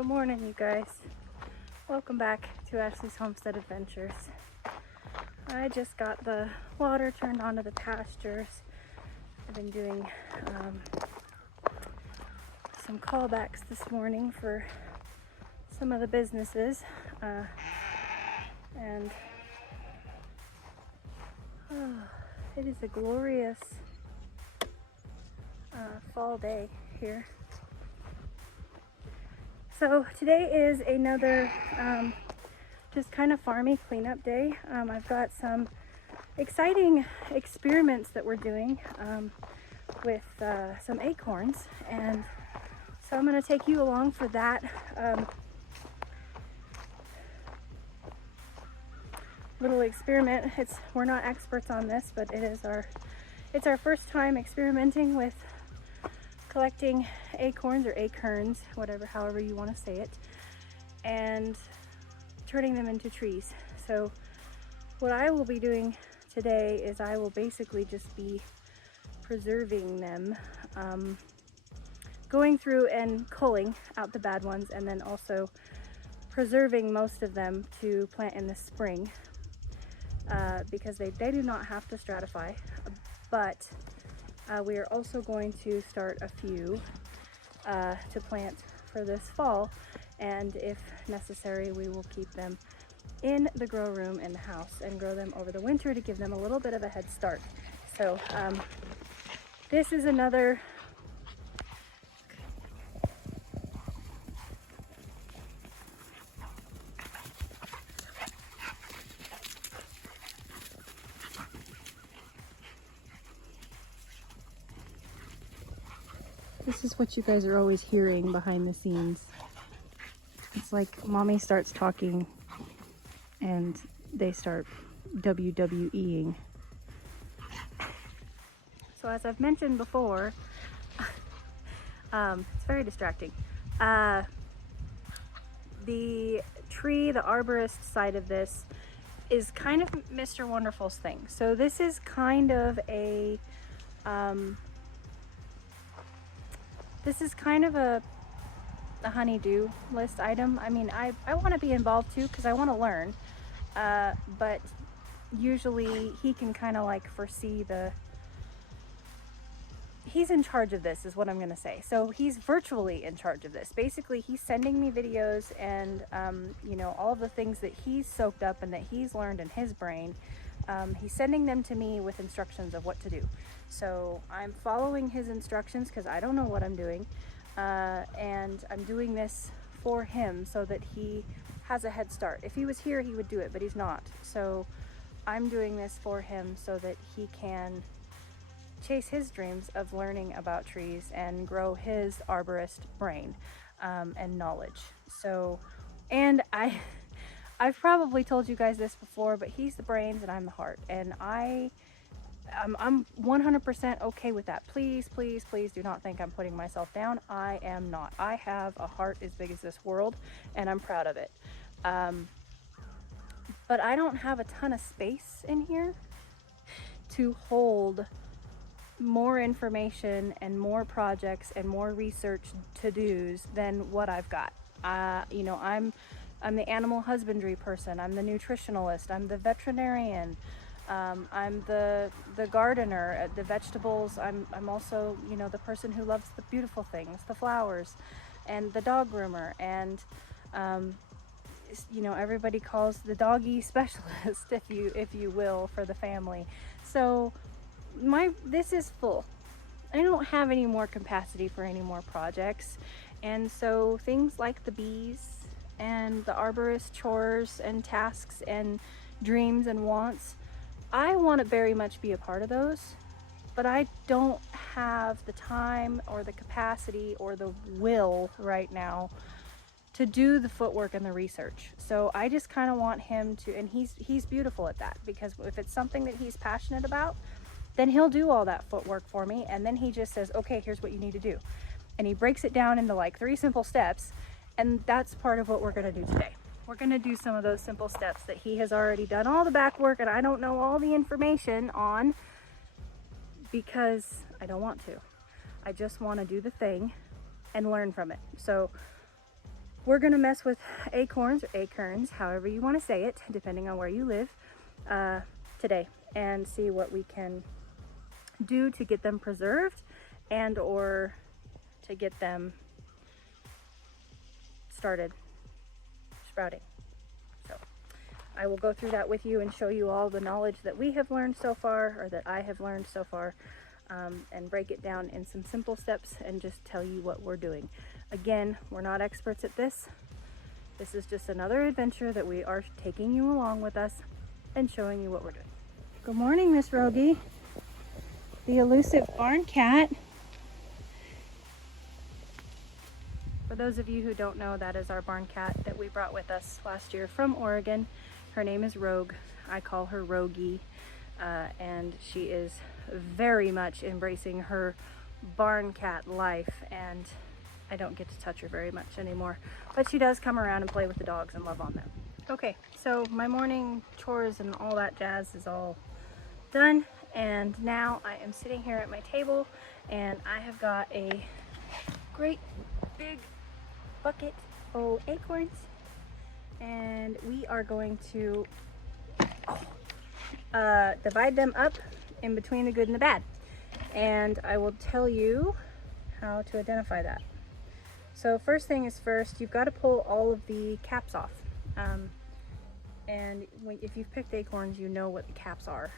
Good morning, you guys. Welcome back to Ashley's Homestead Adventures. I just got the water turned onto the pastures. I've been doing some callbacks this morning for some of the businesses, and it is a glorious fall day here. So today is another just kind of farmy cleanup day. I've got some exciting experiments that we're doing with some acorns, and so I'm going to take you along for that little experiment. We're not experts on this, but it's our first time experimenting with collecting acorns or acorns, however you want to say it, and turning them into trees. So what I will be doing today is I will basically just be preserving them, going through and culling out the bad ones, and then also preserving most of them to plant in the spring, because they do not have to stratify, but we are also going to start a few to plant for this fall, and if necessary we will keep them in the grow room in the house and grow them over the winter to give them a little bit of a head start. So this is another This is what you guys are always hearing behind the scenes. It's like mommy starts talking and they start WWEing. So as I've mentioned before, it's very distracting. The tree, the arborist side of this is kind of Mr. Wonderful's thing. So this is kind of a honey-do list item. I mean, I want to be involved too because I want to learn, but usually he can kind of like foresee he's in charge of this is what I'm going to say. So he's virtually in charge of this. Basically, he's sending me videos and you know, all of the things that he's soaked up and that he's learned in his brain. He's sending them to me with instructions of what to do. So I'm following his instructions because I don't know what I'm doing, and I'm doing this for him so that he has a head start. If he was here, he would do it, but he's not. So I'm doing this for him so that he can chase his dreams of learning about trees and grow his arborist brain and knowledge. So, and I've probably told you guys this before, but he's the brains and I'm the heart, and I'm 100% okay with that. Please, please, please do not think I'm putting myself down. I am not. I have a heart as big as this world, and I'm proud of it. But I don't have a ton of space in here to hold more information and more projects and more research to-dos than what I've got. You know, I'm the animal husbandry person, I'm the nutritionalist, I'm the veterinarian, I'm the gardener, the vegetables. I'm also, you know, the person who loves the beautiful things, the flowers, and the dog groomer, and you know, everybody calls the doggy specialist, if you will, for the family. So this is full. I don't have any more capacity for any more projects, and so things like the bees and the arborist chores and tasks and dreams and wants, I want to very much be a part of those, but I don't have the time or the capacity or the will right now to do the footwork and the research. So I just kind of want him to, and he's beautiful at that, because if it's something that he's passionate about, then he'll do all that footwork for me, and then he just says, okay, here's what you need to do. And he breaks it down into like 3 simple steps, and that's part of what we're going to do today. We're going to do some of those simple steps that he has already done all the back work and I don't know all the information on, because I don't want to. I just want to do the thing and learn from it. So we're gonna mess with acorns or acorns, however you want to say it, depending on where you live, today, and see what we can do to get them preserved and or to get them started sprouting. So I will go through that with you and show you all the knowledge that we have learned so far, or that I have learned so far, and break it down in some simple steps and just tell you what we're doing. Again, we're not experts at this. This is just another adventure that we are taking you along with us and showing you what we're doing. Good morning, Miss Rogie, the elusive barn cat. For those of you who don't know, that is our barn cat that we brought with us last year from Oregon. Her name is Rogue. I call her Rogie, and she is very much embracing her barn cat life, and I don't get to touch her very much anymore, but she does come around and play with the dogs and love on them. Okay, so my morning chores and all that jazz is all done, and now I am sitting here at my table, and I have got a great big bucket of acorns, and we are going to divide them up in between the good and the bad, and I will tell you how to identify that. So first thing is first, you've got to pull all of the caps off, and if you've picked acorns, you know what the caps are.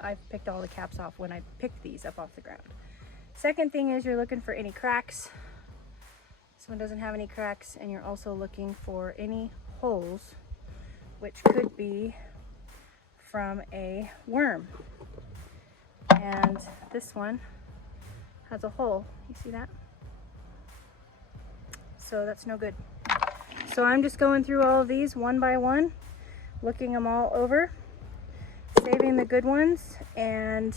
I've picked all the caps off when I picked these up off the ground. Second thing is you're looking for any cracks. This one doesn't have any cracks, and you're also looking for any holes, which could be from a worm. And this one has a hole. You see that? So that's no good. So I'm just going through all of these one by one, looking them all over, saving the good ones, and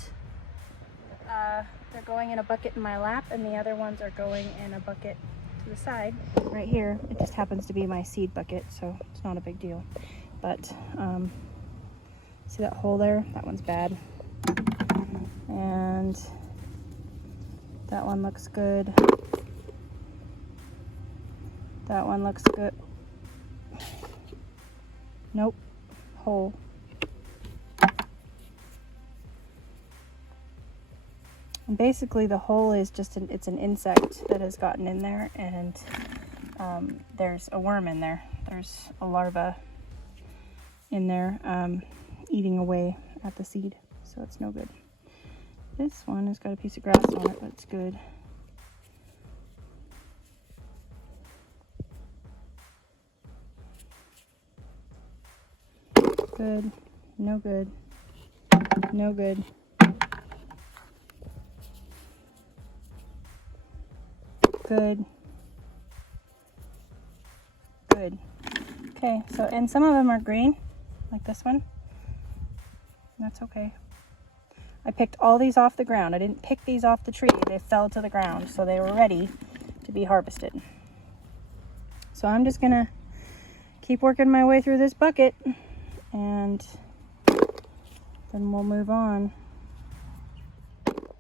they're going in a bucket in my lap, and the other ones are going in a bucket to the side right here. It just happens to be my seed bucket, so it's not a big deal. But see that hole there? That one's bad. And that one looks good. That one looks good. Nope, hole. And basically the hole is just it's an insect that has gotten in there, and there's a worm in there. There's a larva in there eating away at the seed, so it's no good. This one has got a piece of grass on it, but it's good. Good, no good, no good. Good. Good. Okay, so, and some of them are green, like this one. That's okay. I picked all these off the ground. I didn't pick these off the tree. They fell to the ground, so they were ready to be harvested. So I'm just gonna keep working my way through this bucket, and then we'll move on.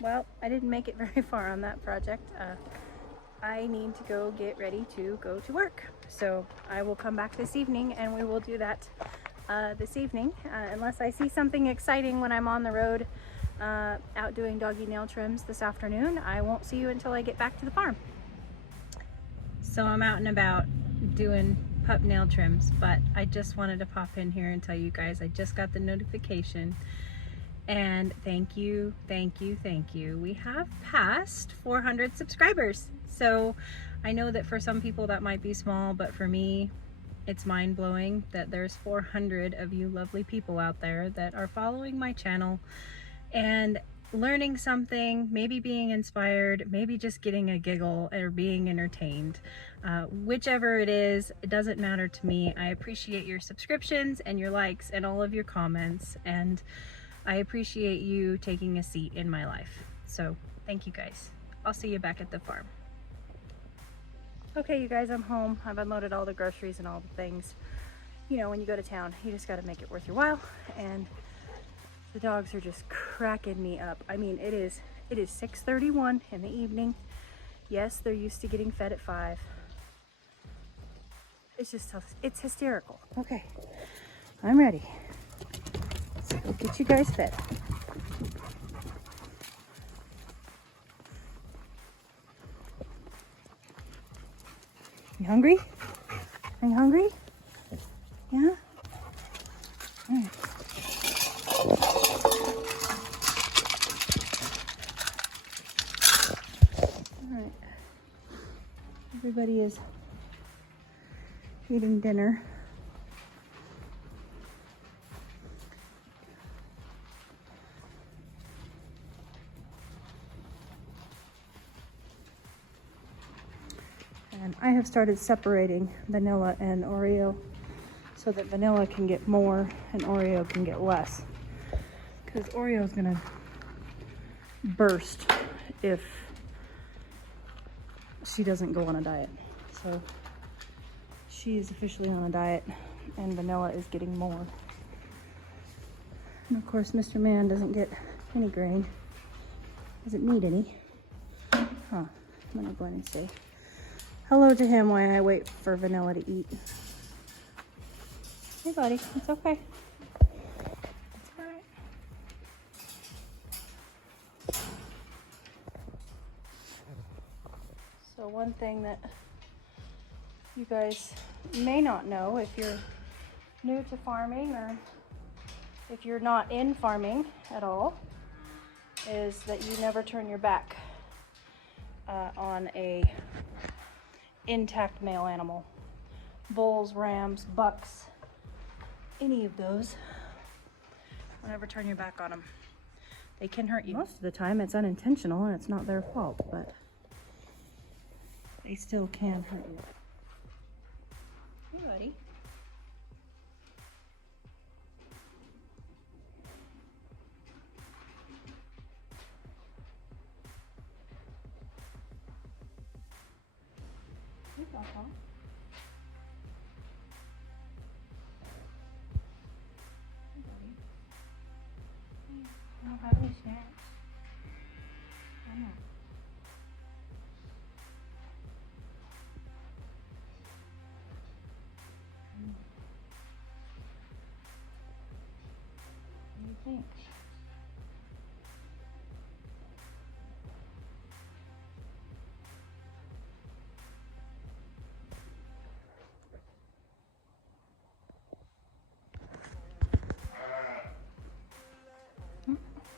Well, I didn't make it very far on that project. I need to go get ready to go to work. So I will come back this evening, and we will do that this evening, unless I see something exciting when I'm on the road out doing doggy nail trims this afternoon. I won't see you until I get back to the farm. So I'm out and about doing pup nail trims, but I just wanted to pop in here and tell you guys I just got the notification, and thank you, thank you, thank you. We have passed 400 subscribers. So I know that for some people that might be small, but for me it's mind-blowing that there's 400 of you lovely people out there that are following my channel and learning something, maybe being inspired, maybe just getting a giggle or being entertained. Whichever it is, it doesn't matter to me. I appreciate your subscriptions and your likes and all of your comments, and I appreciate you taking a seat in my life. So thank you guys. I'll see you back at the farm. Okay, you guys, I'm home. I've unloaded all the groceries and all the things. You know, when you go to town, you just got to make it worth your while, and the dogs are just cracking me up. I mean, it is 6:31 in the evening. Yes, they're used to getting fed at 5. It's just, it's hysterical. Okay, I'm ready. Let's go get you guys fed. You hungry? Are you hungry? Yeah? All right. All right. Everybody is eating dinner. And I have started separating vanilla and Oreo so that vanilla can get more and Oreo can get less. Because Oreo is gonna burst if she doesn't go on a diet. So she is officially on a diet and vanilla is getting more. And of course, Mr. Man doesn't get any grain. Doesn't need any. Huh, I'm gonna go ahead and say hello to him while I wait for vanilla to eat. Hey buddy, it's okay. It's all right. So one thing that you guys may not know if you're new to farming or if you're not in farming at all is that you never turn your back on a intact male animal. Bulls, rams, bucks, any of those. Don't ever turn your back on them. They can hurt you. Most of the time it's unintentional and it's not their fault, but they still can hurt you. Hey buddy. Hey Papa. Hey buddy. Hey, I don't have any snacks. I know. What do you think?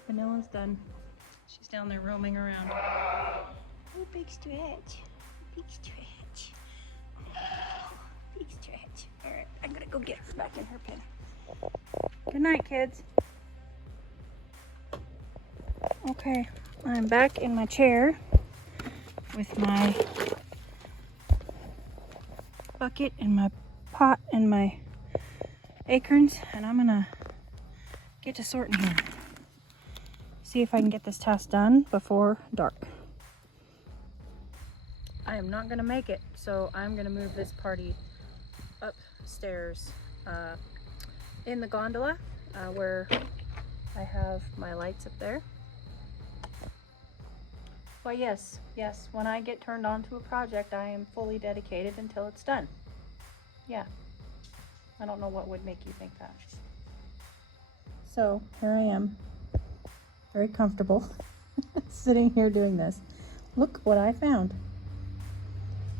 Vanilla's done. She's down there roaming around. Oh, big stretch. Big stretch. Oh, big stretch. All right, I'm gonna go get her back in her pen. Good night, kids. Okay, I'm back in my chair with my bucket and my pot and my acorns, and I'm gonna get to sorting here. See if I can get this task done before dark. I am not gonna make it, so I'm gonna move this party upstairs in the gondola where I have my lights up there. But yes, when I get turned on to a project, I am fully dedicated until it's done. Yeah, I don't know what would make you think that. So here I am, very comfortable, sitting here doing this. Look what I found.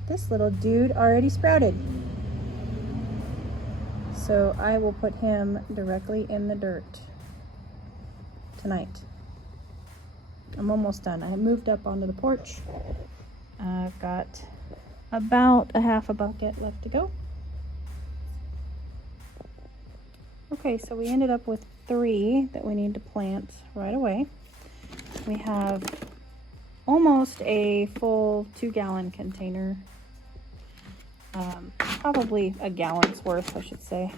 This little dude already sprouted. So I will put him directly in the dirt tonight. I'm almost done. I have moved up onto the porch. I've got about a half a bucket left to go. Okay, so we ended up with 3 that we need to plant right away. We have almost a full 2-gallon container. Probably a gallon's worth, I should say.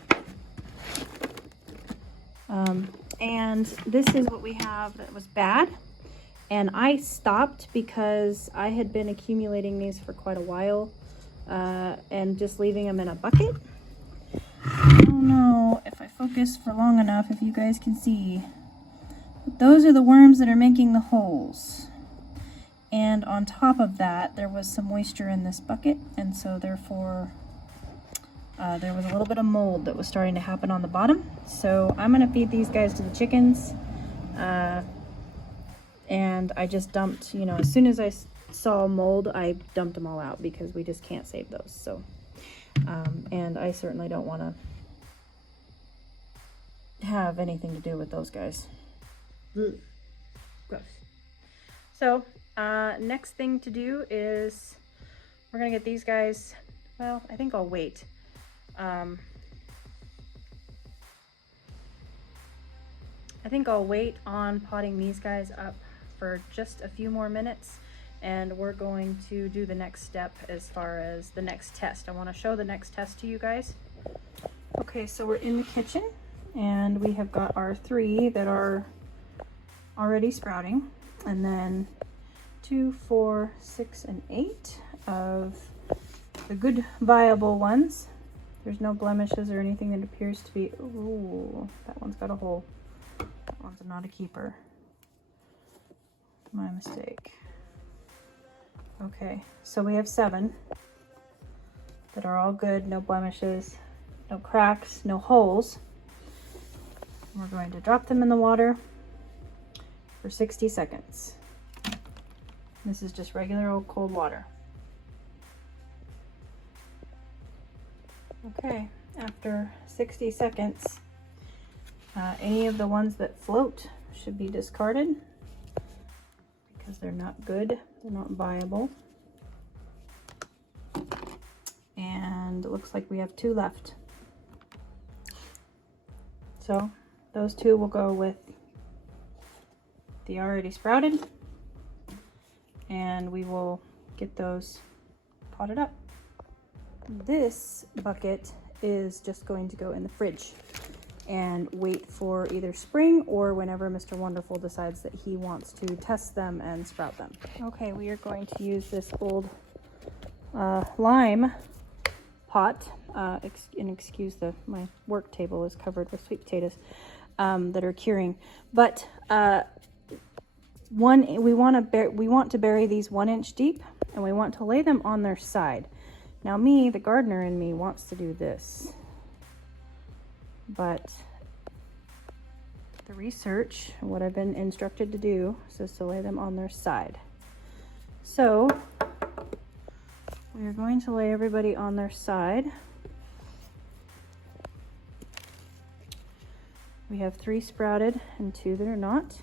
And this is what we have that was bad. And I stopped because I had been accumulating these for quite a while and just leaving them in a bucket. I don't know if I focus for long enough if you guys can see. But those are the worms that are making the holes. And on top of that, there was some moisture in this bucket, and so therefore there was a little bit of mold that was starting to happen on the bottom. So I'm gonna feed these guys to the chickens. And I just dumped, you know, as soon as I saw mold, I dumped them all out because we just can't save those. So, and I certainly don't want to have anything to do with those guys. Ugh. Gross. So, next thing to do is we're gonna get these guys, well, I think I'll wait. I think I'll wait on potting these guys up for just a few more minutes, and we're going to do the next step as far as the next test. I want to show the next test to you guys. Okay, so we're in the kitchen and we have got our 3 that are already sprouting, and then 2, 4, 6, and 8 of the good viable ones. There's no blemishes or anything that appears to be, ooh, that one's got a hole. That one's not a keeper. My mistake. Okay, so we have 7 that are all good, no blemishes, no cracks, no holes. We're going to drop them in the water for 60 seconds. This is just regular old cold water. Okay, after 60 seconds, any of the ones that float should be discarded because they're not good, they're not viable. And it looks like we have 2 left. So those 2 will go with the already sprouted, and we will get those potted up. This bucket is just going to go in the fridge and wait for either spring or whenever Mr. Wonderful decides that he wants to test them and sprout them. Okay, we are going to use this old lime pot, and excuse my work table is covered with sweet potatoes that are curing, but we want to bury these 1 inch deep, and we want to lay them on their side. Now me, the gardener in me, wants to do this, but the research, what I've been instructed to do, is to lay them on their side. So we are going to lay everybody on their side. We have 3 sprouted and 2 that are not.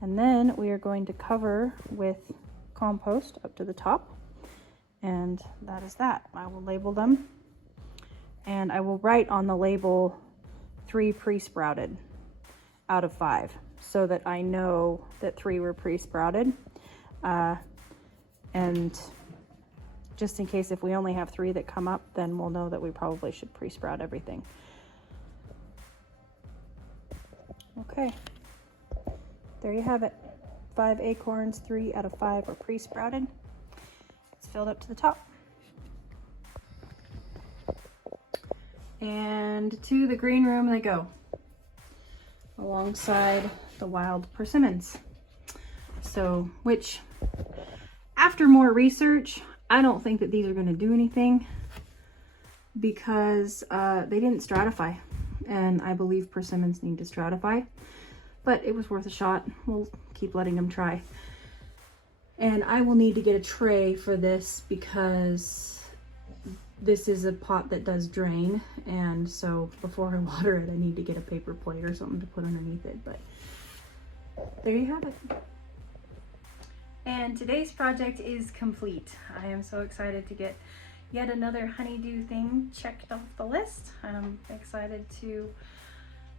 And then we are going to cover with compost up to the top. And that is that. I will label them, and I will write on the label 3 pre-sprouted out of 5, so that I know that 3 were pre-sprouted. And just in case if we only have 3 that come up, then we'll know that we probably should pre-sprout everything. Okay, there you have it. 5 acorns, 3 out of 5 are pre-sprouted. It's filled up to the top. And to the green room they go, alongside the wild persimmons. So, which, after more research, I don't think that these are going to do anything, because they didn't stratify, and I believe persimmons need to stratify, but it was worth a shot. We'll keep letting them try. And I will need to get a tray for this, because this is a pot that does drain, and so before I water it, I need to get a paper plate or something to put underneath it. But there you have it. And today's project is complete. I am so excited to get yet another honeydew thing checked off the list. I'm excited to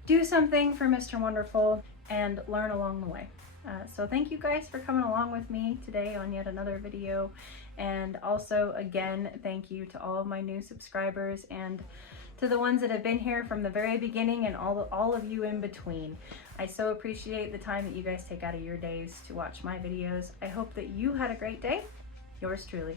do something for Mr. Wonderful and learn along the way. So thank you guys for coming along with me today on yet another video. And also, again, thank you to all of my new subscribers and to the ones that have been here from the very beginning, and all of you in between. I so appreciate the time that you guys take out of your days to watch my videos. I hope that you had a great day. Yours truly.